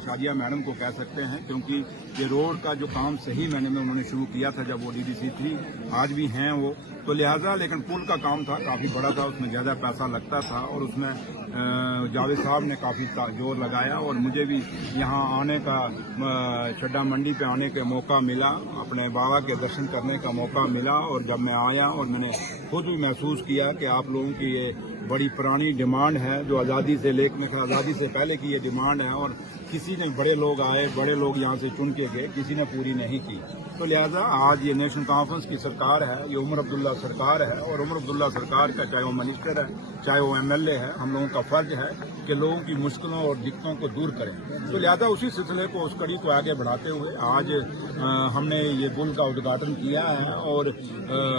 Shadiya madam को कह सकते हैं, क्योंकि ये रोड का जो काम सही महीने में उन्होंने शुरू किया था जब वो डीडीसी थी, आज भी हैं वो, तो लिहाजा लेकिन पुल का काम था काफ़ी बड़ा था, उसमें ज़्यादा पैसा लगता था और उसमें जावेद साहब ने काफ़ी जोर लगाया और मुझे भी यहाँ आने का चड्डा मंडी पे आने का मौका मिला, अपने बाबा के दर्शन करने का मौका मिला। और जब मैं आया और मैंने खुद भी महसूस किया कि आप लोगों की ये बड़ी पुरानी डिमांड है जो आज़ादी से लेकर आज़ादी से पहले की ये डिमांड है और किसी ने बड़े लोग आए, बड़े लोग यहाँ से चुन के गए, किसी ने पूरी नहीं की। तो लिहाजा आज ये नेशनल कॉन्फ्रेंस की सरकार है, ये उमर अब्दुल्ला सरकार है और उमर अब्दुल्ला सरकार का चाहे वो मिनिस्टर है चाहे वो एमएलए है, हम लोगों का फर्ज है कि लोगों की मुश्किलों और दिक्कतों को दूर करें। तो लिहाजा उसी सिलसिले को, उस कड़ी को आगे बढ़ाते हुए आज हमने ये पुल का उद्घाटन किया है और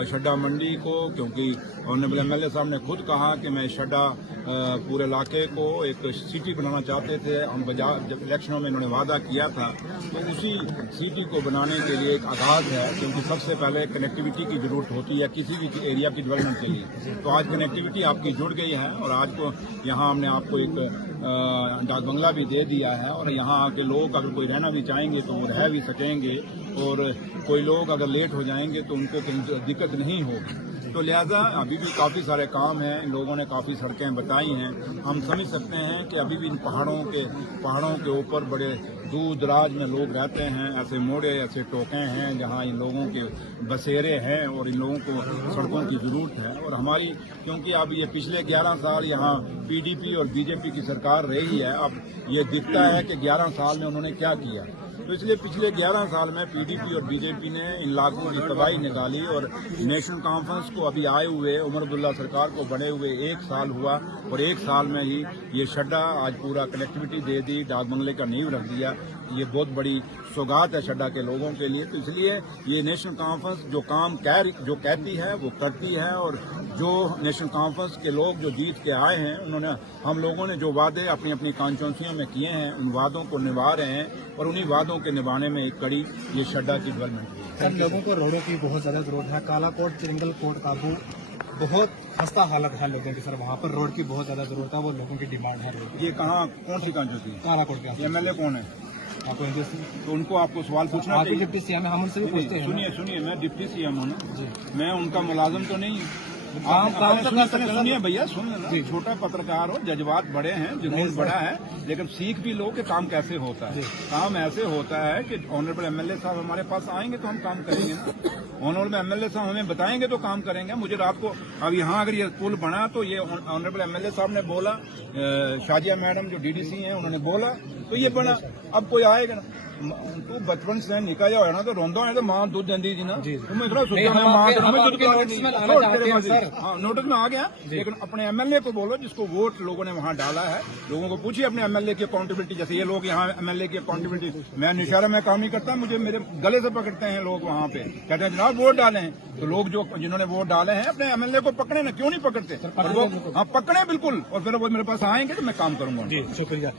शड्डा मंडी को, क्योंकि ऑनरेबल एमएलए साहब ने खुद कहा कि मैं शड्डा पूरे इलाके को एक सिटी बनाना चाहते थे, हम जब इलेक्शनों में इन्होंने वादा किया था, तो उसी सिटी को बनाने के लिए एक आगाज है, क्योंकि सबसे पहले कनेक्टिविटी की जरूरत होती है किसी भी एरिया की डेवलपमेंट के लिए। तो आज कनेक्टिविटी आपकी जुड़ गई है और आज को यहाँ हमने आपको एक डाक बंगला भी दे दिया है और यहाँ आके लोग अगर कोई रहना भी चाहेंगे तो वो रह भी सकेंगे और कोई लोग अगर लेट हो जाएंगे तो उनको कहीं दिक्कत नहीं होगी। तो लिहाजा अभी भी काफ़ी सारे काम हैं, इन लोगों ने काफ़ी सड़कें बताई हैं, हम समझ सकते हैं कि अभी भी इन पहाड़ों के ऊपर बड़े दूर दराज में लोग रहते हैं, ऐसे मोड़े ऐसे टोके हैं जहां इन लोगों के बसेरे हैं और इन लोगों को सड़कों की जरूरत है। और हमारी, क्योंकि अब ये पिछले 11 साल यहाँ पीडीपी और बीजेपी की सरकार रही है, अब ये दिखता है कि 11 साल में उन्होंने क्या किया। तो इसलिए पिछले 11 साल में पीडीपी और बीजेपी ने इन इलाकों की तबाही निकाली और नेशनल कॉन्फ्रेंस को अभी आए हुए उमर अब्दुल्ला सरकार को बने हुए 1 साल हुआ और 1 साल में ही ये शड्डा आज पूरा कनेक्टिविटी दे दी, डाक बंगले का नींव रख दिया। ये बहुत बड़ी सौगात है शड्डा के लोगों के लिए। तो इसलिए ये नेशनल कॉन्फ्रेंस जो काम जो कहती है वो करती है और जो नेशनल कॉन्फ्रेंस के लोग जो जीत के आए हैं, उन्होंने, हम लोगों ने जो वादे अपनी अपनी कॉन्स्टिट्यूंसियों में किए हैं उन वादों को निभा रहे हैं और उन्हीं वादों के निभाने में एक कड़ी ये शड्डा की डेवलपमेंट है। सर, लोगों को रोडों की बहुत ज्यादा जरूरत है। कालाकोट, चिरंगल कोट, काबू बहुत खस्ता हालत है लोगों की। सर, वहाँ पर रोड की बहुत ज्यादा जरूरत है, वो लोगों की डिमांड है रोड। ये कहाँ, कौन सी कॉन्स्टिट्यूंसी? कालाकोट के एमएलए कौन है? आपको तो उनको आपको सवाल पूछना चाहिए। डिप्टी सीएम है, हम उनसे भी पूछते हैं। सुनिए, मैं डिप्टी सीएम हूँ ना, मैं उनका मुलाजिम तो नहीं हूँ। सुनिए भैया, सुन लेना, छोटा पत्रकार हो, जज्बात बड़े हैं, जुनून बड़ा है, लेकिन सीख भी लो कि काम कैसे होता है। काम ऐसे होता है कि ऑनरेबल एमएलए साहब हमारे पास आएंगे तो हम काम करेंगे ना, ऑनरेबल एमएलए साहब हमें बताएंगे तो काम करेंगे। मुझे रात को, अब यहाँ अगर ये पुल बना तो ये ऑनरेबल एमएलए साहब ने बोला, शादिया मैडम जो डीडीसी हैं उन्होंने बोला तो ये बना। अब कोई आएगा ना, तू बचपन से निका जा हो ना तो रोंदा है तो मां दूध देंदी थी ना, तुम इतना सोचा मैं मां नोटिस में आ गया। लेकिन अपने एमएलए को बोलो जिसको वोट लोगों ने वहां डाला है, लोगों को पूछिए अपने एमएलए की अकाउंटेबिलिटी। जैसे ये लोग यहाँ एमएलए की अकाउंटेबिलिटी, मैं निशारा में काम नहीं करता, मुझे मेरे गले से पकड़ते हैं लोग वहाँ पे, कहते हैं जनाब वोट डाले हैं। तो लोग जो जिन्होंने वोट डाले हैं अपने एमएलए को पकड़े ना, क्यों नहीं पकड़ते? हाँ, पकड़े बिल्कुल, और फिर वो मेरे पास आएंगे तो मैं काम करूंगा। शुक्रिया।